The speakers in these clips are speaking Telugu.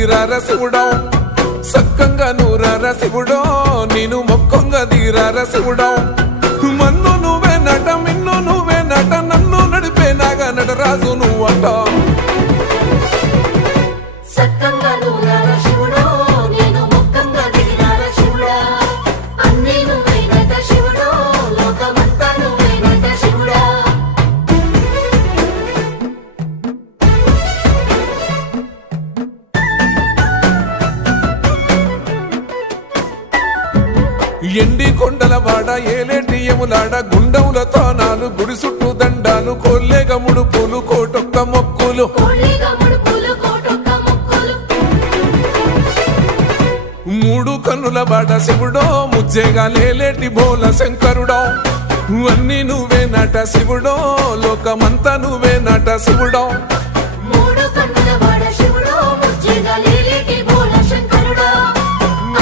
తీరార శివుడో సక్కంగా నూరార శివుడో నేను మొక్కంగా తీరార శివుడో మన్ను నువ్వే నట మిన్ను నువ్వే నట నన్ను నడిపే నాగా నటరాజు నువ్వట సక్కంగా నూరార శివుడో నేను మొక్కంగా తీరార శివుడా అన్నీ నువ్వేనట శివుడో లోకమంతా నువ్వేనట శివుడా ఎండి కొండల వాడ ఏలేటి యములాడ గుండముల తానాలు గుడి చుట్టూ దండాలు కోల్లేగ ముడుపులు కోటొక్క మొక్కులు మూడు కన్నుల బాట శివుడో ముజ్జేగా లేలేటి బోల శంకరుడో అన్నీ నువ్వే నట శివుడో లోకమంతా నువ్వే నట శివుడో మూడు కన్నుల వాడ శివుడో ముజ్జేగా లేలేటి బోల శంకరుడా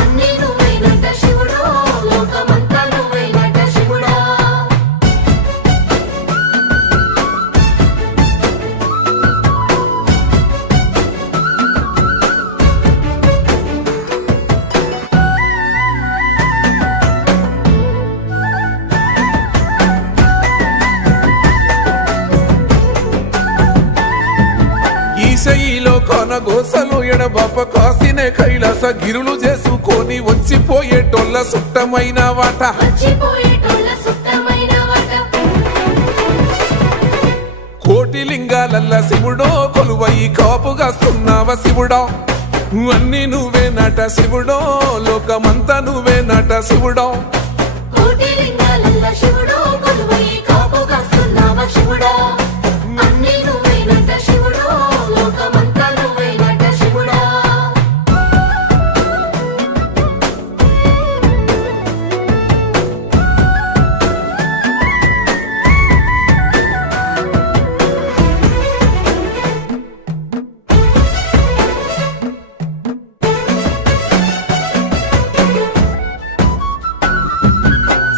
అన్నీ నువ్వేనట శివుడో లోకమంతా నువ్వేనట శివుడా ఈశయిలో కొన గోసలు ఎడబాప కాసినే కైలాస గిరులు చేసుకొని వచ్చిపోయేటోళ్ళ సుట్టమైన వాట వచ్చిపోయేటోళ్ళ సుత్తమైన వాట కోటి లింగాలల్ల శివుడో కొలువయి కాపుగాస్తున్నావ శివుడో అన్నీ నువ్వే నట శివుడో లోకమంతా నువ్వే నట శివుడో కోటి లింగాలల్ల శివుడో కొలువై కాపుగాస్తున్నావ శివుడా అన్నీ నువ్వేనట శివుడో లోకమంతా నువ్వేనట శివుడా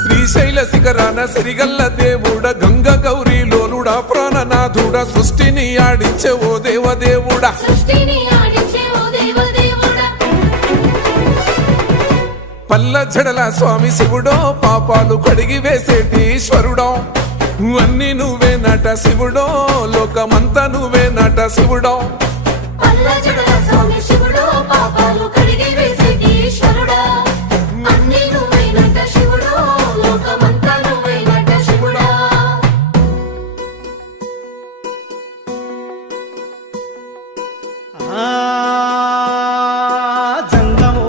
శ్రీశైల శిఖరాన సిరిగల్ల దేవుడ గంగ గౌరీ లోలుడా ప్రాణనాథుడ సృష్టిని ఆడించే ఓ దేవదేవుడా సృష్టిని ఆడించే ఓ దేవదేవుడా పల్ల జడల స్వామి శివుడో పాపాలు కడిగి వేసేటి ఈశ్వరుడో అన్నీ నువ్వే నట శివుడో లోకమంతా నువ్వే నట శివుడో పల్ల జడల స్వామి శివుడో పాపాలు కడిగి వేసేటి ఈశ్వరుడా అన్నీ నువ్వేనట శివుడో లోకమంతా నువ్వేనట శివుడా జంగమో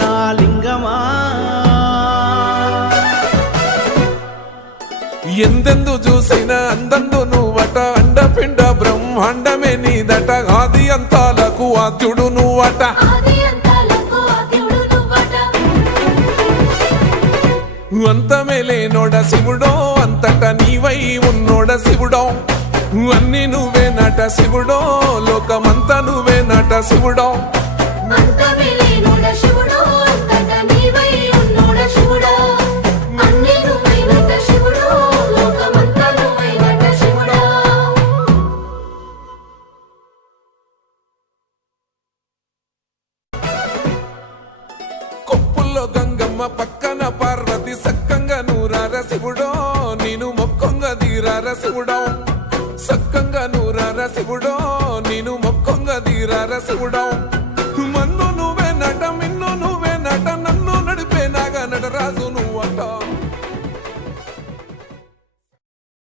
నా లింగమా ఎందెందు చూసిన అందందు నువ్వట అండపిండ బ్రహ్మాండమే నీదట ఆది అంతాలకు ఆద్యుడు నువ్వట ఆది అంతాలకు ఆద్యుడు నువ్వట అంతమే లేనోడ శివుడో అంతట నీవై ఉన్నోడ శివుడో అన్నీ నువ్వే నట శివుడో లోకమంతా నువ్వే నట శివుడో అంతమే లేనోడ శివుడో అంతట నీవై ఉన్నోడ శివుడా అన్నీ నువ్వేనట శివుడో లోకమంతా నువ్వేనట శివుడా కొప్పుల్లో గంగమ్మ పక్కన పార్వతి సక్కంగా నూరార శివుడో నేను మొక్కంగా తీరార శివుడో సక్కంగా నూరార శివుడో నేను మొక్కంగా తీరార శివుడో